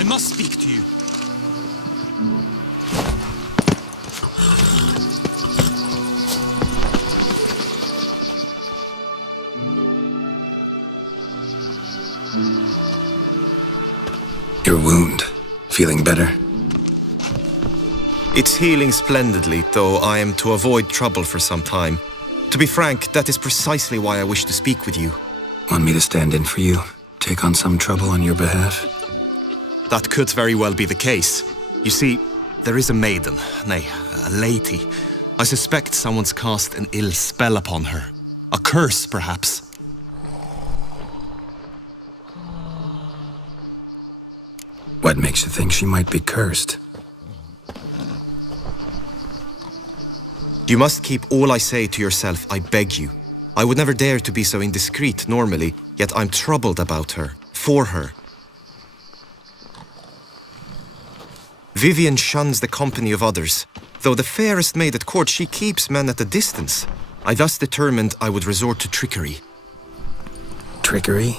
I must speak to you. Your wound. Feeling better? It's healing splendidly, though I am to avoid trouble for some time. To be frank, that is precisely why I wish to speak with you. Want me to stand in for you? Take on some trouble on your behalf? That could very well be the case. You see, there is a maiden, nay, a lady. I suspect someone's cast an ill spell upon her. A curse, perhaps. What makes you think she might be cursed? You must keep all I say to yourself, I beg you. I would never dare to be so indiscreet normally, yet I'm troubled about her, for her. Vivian shuns the company of others. Though the fairest maid at court, she keeps men at a distance. I thus determined I would resort to trickery. Trickery?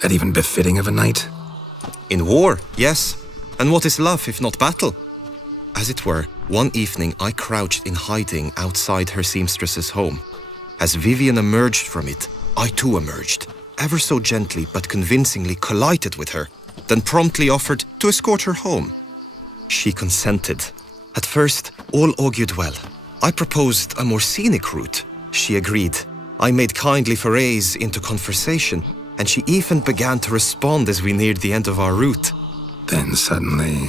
That even befitting of a knight? In war, yes. And what is love if not battle? As it were, one evening I crouched in hiding outside her seamstress's home. As Vivian emerged from it, I too emerged, ever so gently but convincingly collided with her, then promptly offered to escort her home. She consented. At first, all augured well. I proposed a more scenic route. She agreed. I made kindly forays into conversation, and she even began to respond as we neared the end of our route. Then suddenly,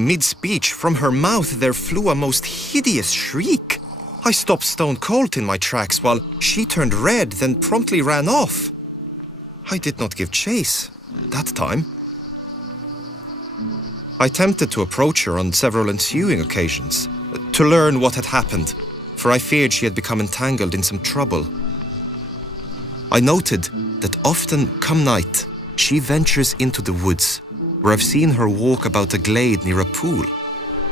mid-speech, from her mouth there flew a most hideous shriek. I stopped stone cold in my tracks while she turned red, then promptly ran off. I did not give chase, that time. I attempted to approach her on several ensuing occasions, to learn what had happened, for I feared she had become entangled in some trouble. I noted that often, come night, she ventures into the woods, where I've seen her walk about a glade near a pool.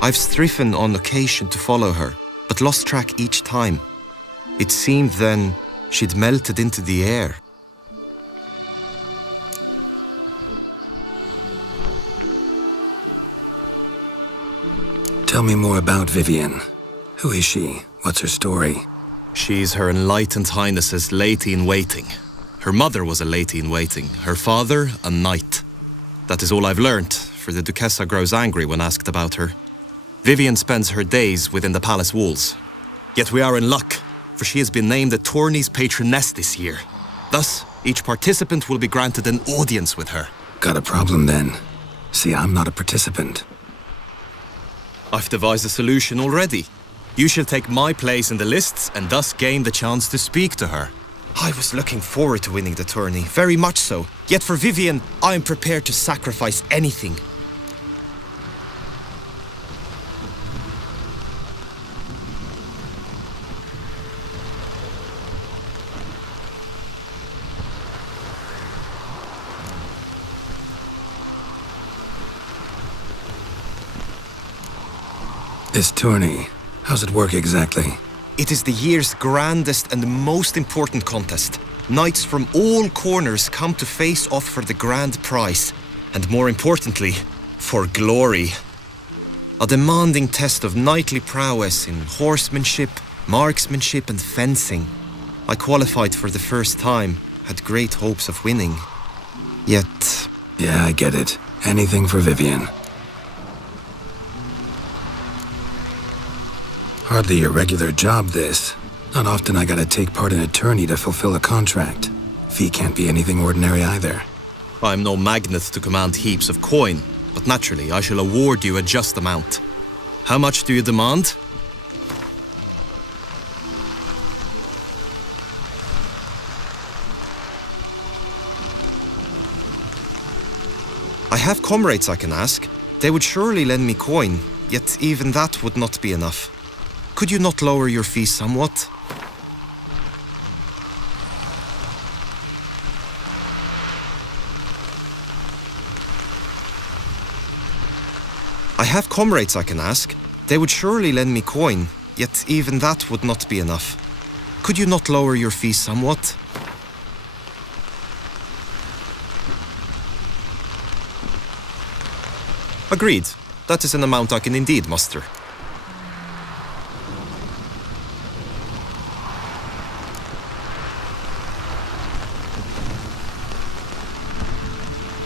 I've striven on occasion to follow her, but lost track each time. It seemed then she'd melted into the air. tell me more about Vivian. Who is she? What's her story? She's Her Enlightened Highness's lady-in-waiting. Her mother was a lady-in-waiting, her father a knight. That is all I've learnt, for the Duchessa grows angry when asked about her. Vivian spends her days within the palace walls. Yet we are in luck, for she has been named the tourney's patroness this year. Thus, each participant will be granted an audience with her. Got a problem then. See, I'm not a participant. I've devised a solution already. You shall take my place in the lists and thus gain the chance to speak to her. I was looking forward to winning the tourney, very much so. Yet for Vivian, I am prepared to sacrifice anything. This tourney, how's it work exactly? It is the year's grandest and most important contest. Knights from all corners come to face off for the grand prize, and more importantly, for glory. A demanding test of knightly prowess in horsemanship, marksmanship and fencing. I qualified for the first time, had great hopes of winning. Yet... Yeah, I get it. Anything for Vivian. Hardly a regular job, this. Not often I gotta take part in a tourney to fulfill a contract. Fee can't be anything ordinary either. I'm no magnet to command heaps of coin, but naturally I shall award you a just amount. How much do you demand? I have comrades I can ask. They would surely lend me coin, yet even that would not be enough. Could you not lower your fees somewhat? I have comrades I can ask. They would surely lend me coin, yet even that would not be enough. Could you not lower your fees somewhat? Agreed. That is an amount I can indeed muster.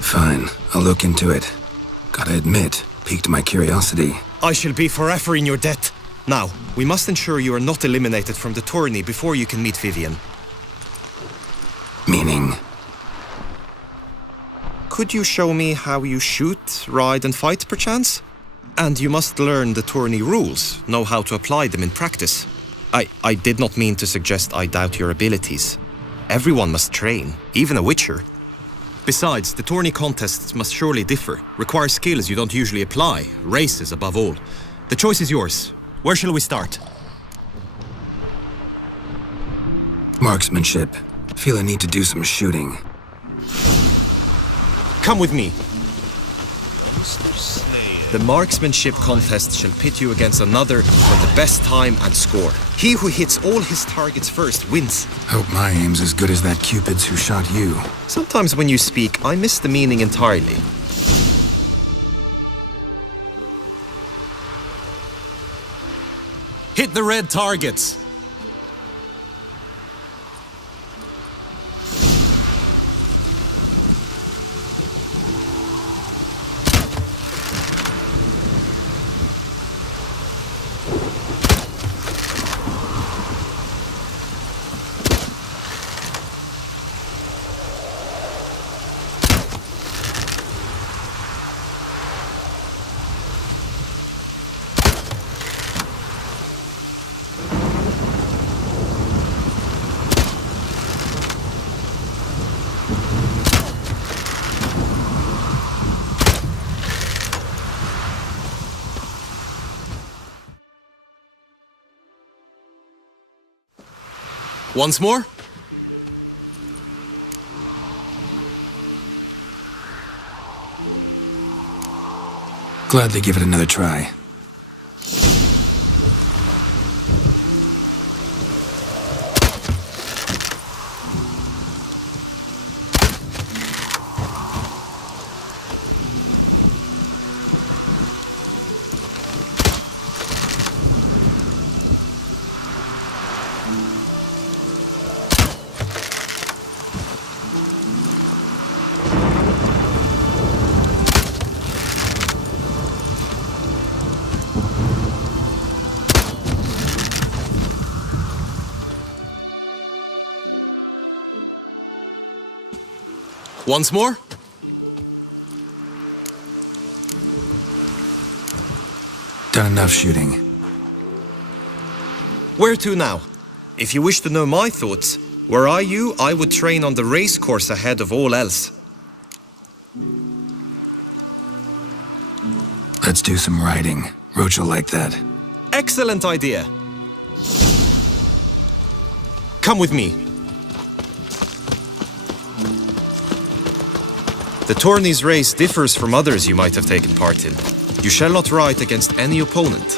Fine, I'll look into it. Gotta admit, piqued my curiosity. I shall be forever in your debt. Now, we must ensure you are not eliminated from the tourney before you can meet Vivian. Meaning? Could you show me how you shoot, ride and fight, perchance? And you must learn the tourney rules, know how to apply them in practice. I did not mean to suggest I doubt your abilities. Everyone must train, even a witcher. Besides, the tourney contests must surely differ, require skills you don't usually apply, races above all. The choice is yours. Where shall we start? Marksmanship. Feel I need to do some shooting. Come with me. The marksmanship contest shall pit you against another for the best time and score. He who hits all his targets first wins. Hope my aim's as good as that Cupid's who shot you. Sometimes when you speak, I miss the meaning entirely. Hit the red targets! Once more? Gladly give it another try. Once more? Done enough shooting. Where to now? If you wish to know my thoughts, were I you, I would train on the race course ahead of all else. Let's do some riding. Roach will like that. Excellent idea. Come with me. The tourney's race differs from others you might have taken part in. You shall not ride against any opponent.